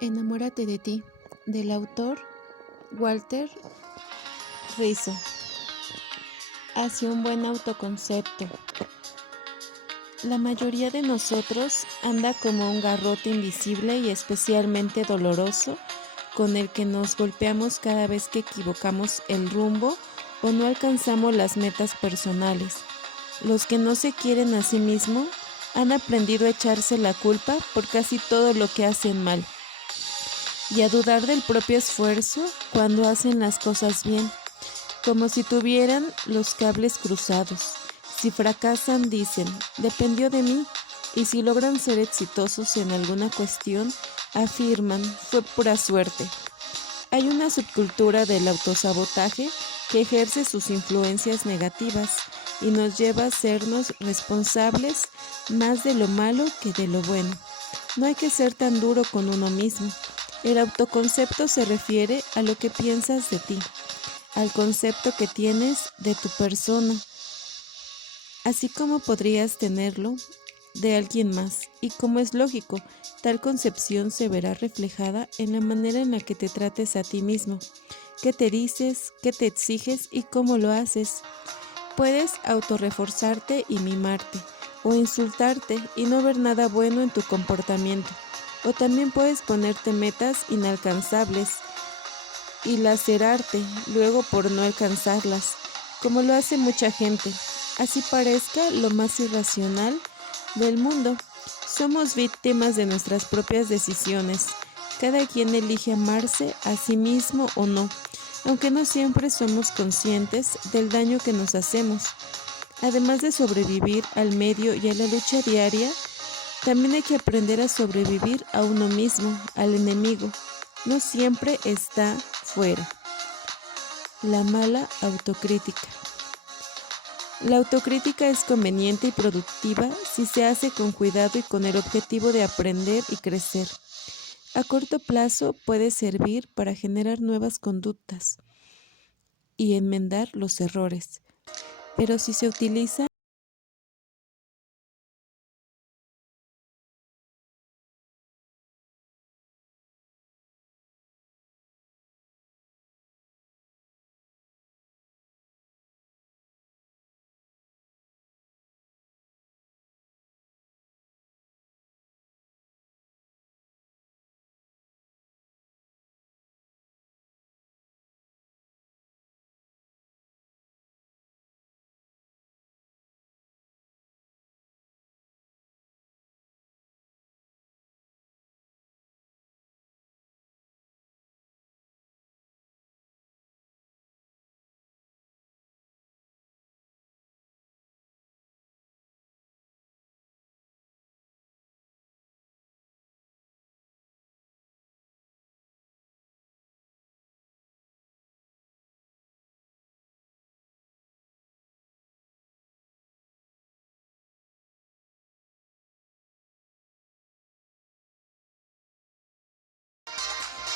Enamórate de ti, del autor Walter Rizzo. Hacia un buen autoconcepto. La mayoría de nosotros anda como un garrote invisible y especialmente doloroso con el que nos golpeamos cada vez que equivocamos el rumbo o no alcanzamos las metas personales. Los que no se quieren a sí mismos han aprendido a echarse la culpa por casi todo lo que hacen mal y a dudar del propio esfuerzo cuando hacen las cosas bien, como si tuvieran los cables cruzados. Si fracasan, dicen, dependió de mí, y si logran ser exitosos en alguna cuestión, afirman, fue pura suerte. Hay una subcultura del autosabotaje que ejerce sus influencias negativas y nos lleva a sernos responsables más de lo malo que de lo bueno. No hay que ser tan duro con uno mismo. El autoconcepto se refiere a lo que piensas de ti, al concepto que tienes de tu persona, así como podrías tenerlo de alguien más. Y como es lógico, tal concepción se verá reflejada en la manera en la que te trates a ti mismo, qué te dices, qué te exiges y cómo lo haces. Puedes autorreforzarte y mimarte, o insultarte y no ver nada bueno en tu comportamiento. O también puedes ponerte metas inalcanzables y lacerarte luego por no alcanzarlas, como lo hace mucha gente, así parezca lo más irracional del mundo. Somos víctimas de nuestras propias decisiones. Cada quien elige amarse a sí mismo o no, aunque no siempre somos conscientes del daño que nos hacemos. Además de sobrevivir al medio y a la lucha diaria, también hay que aprender a sobrevivir a uno mismo, al enemigo. No siempre está fuera. La mala autocrítica. La autocrítica es conveniente y productiva si se hace con cuidado y con el objetivo de aprender y crecer. A corto plazo puede servir para generar nuevas conductas y enmendar los errores, pero si se utiliza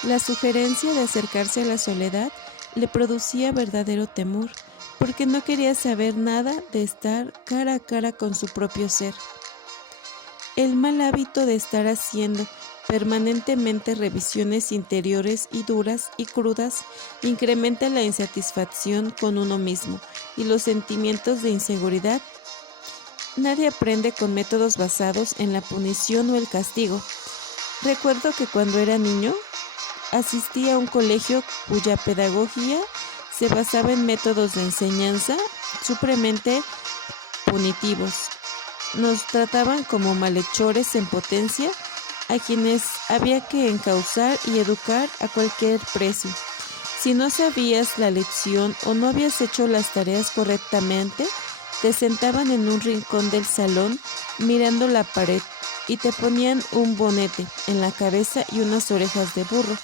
la sugerencia de acercarse a la soledad le producía verdadero temor, porque no quería saber nada de estar cara a cara con su propio ser. El mal hábito de estar haciendo permanentemente revisiones interiores y duras y crudas incrementa la insatisfacción con uno mismo y los sentimientos de inseguridad. Nadie aprende con métodos basados en la punición o el castigo. Recuerdo que cuando era niño asistí a un colegio cuya pedagogía se basaba en métodos de enseñanza supremamente punitivos. Nos trataban como malhechores en potencia a quienes había que encauzar y educar a cualquier precio. Si no sabías la lección o no habías hecho las tareas correctamente, te sentaban en un rincón del salón mirando la pared y te ponían un bonete en la cabeza y unas orejas de burro.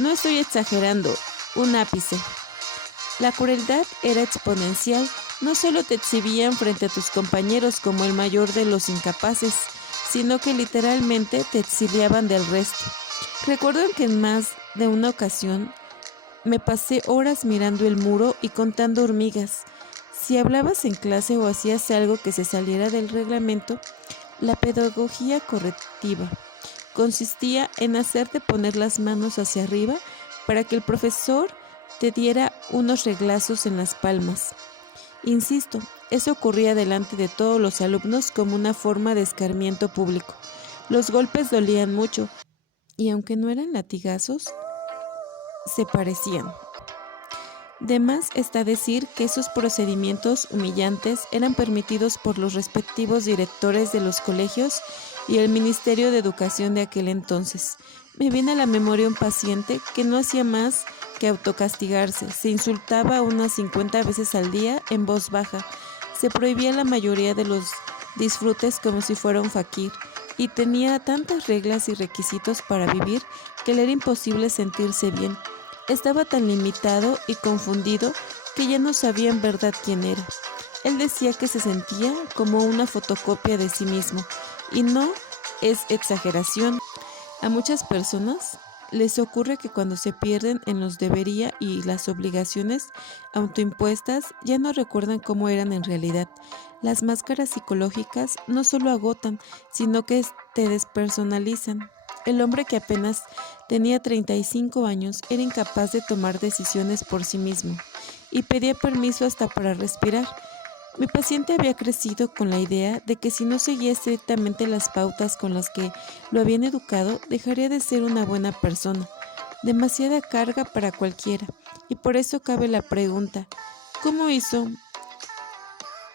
No estoy exagerando, un ápice. La crueldad era exponencial. No solo te exhibían frente a tus compañeros como el mayor de los incapaces, sino que literalmente te exiliaban del resto. Recuerdo que en más de una ocasión me pasé horas mirando el muro y contando hormigas. Si hablabas en clase o hacías algo que se saliera del reglamento, la pedagogía correctiva consistía en hacerte poner las manos hacia arriba para que el profesor te diera unos reglazos en las palmas. Insisto, eso ocurría delante de todos los alumnos como una forma de escarmiento público. Los golpes dolían mucho, y aunque no eran latigazos, se parecían. De más está decir que esos procedimientos humillantes eran permitidos por los respectivos directores de los colegios y el Ministerio de Educación de aquel entonces. Me viene a la memoria un paciente que no hacía más que autocastigarse, se insultaba unas 50 veces al día en voz baja, se prohibía la mayoría de los disfrutes como si fuera un fakir, y tenía tantas reglas y requisitos para vivir que le era imposible sentirse bien. Estaba tan limitado y confundido que ya no sabía en verdad quién era. Él decía que se sentía como una fotocopia de sí mismo, y no es exageración. A muchas personas les ocurre que cuando se pierden en los debería y las obligaciones autoimpuestas ya no recuerdan cómo eran en realidad. Las máscaras psicológicas no solo agotan, sino que te despersonalizan. El hombre que apenas tenía 35 años era incapaz de tomar decisiones por sí mismo y pedía permiso hasta para respirar. Mi paciente había crecido con la idea de que si no seguía estrictamente las pautas con las que lo habían educado, dejaría de ser una buena persona. Demasiada carga para cualquiera, y por eso cabe la pregunta: ¿cómo hizo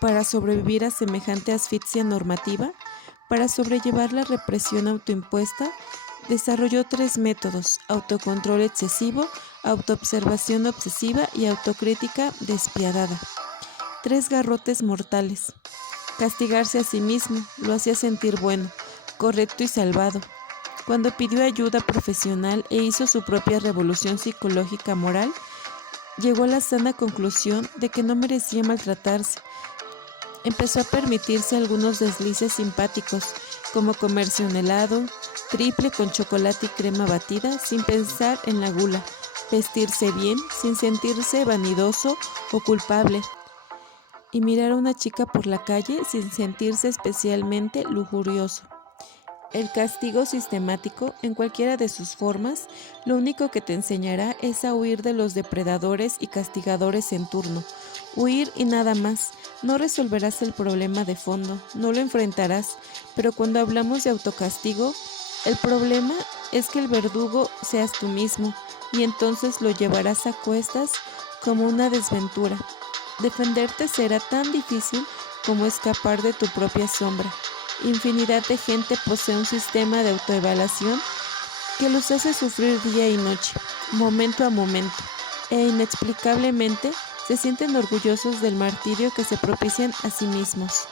para sobrevivir a semejante asfixia normativa? Para sobrellevar la represión autoimpuesta, desarrolló 3 métodos: autocontrol excesivo, autoobservación obsesiva y autocrítica despiadada. 3 garrotes mortales. Castigarse a sí mismo lo hacía sentir bueno, correcto y salvado. Cuando pidió ayuda profesional e hizo su propia revolución psicológica moral, llegó a la sana conclusión de que no merecía maltratarse. Empezó a permitirse algunos deslices simpáticos, como comerse un helado triple con chocolate y crema batida sin pensar en la gula, vestirse bien sin sentirse vanidoso o culpable, y mirar a una chica por la calle sin sentirse especialmente lujurioso. El castigo sistemático, en cualquiera de sus formas, lo único que te enseñará es a huir de los depredadores y castigadores en turno. Huir y nada más. No resolverás el problema de fondo, no lo enfrentarás, pero cuando hablamos de autocastigo, el problema es que el verdugo seas tú mismo, y entonces lo llevarás a cuestas como una desventura. Defenderte será tan difícil como escapar de tu propia sombra. Infinidad de gente posee un sistema de autoevaluación que los hace sufrir día y noche, momento a momento, e inexplicablemente se sienten orgullosos del martirio que se propician a sí mismos.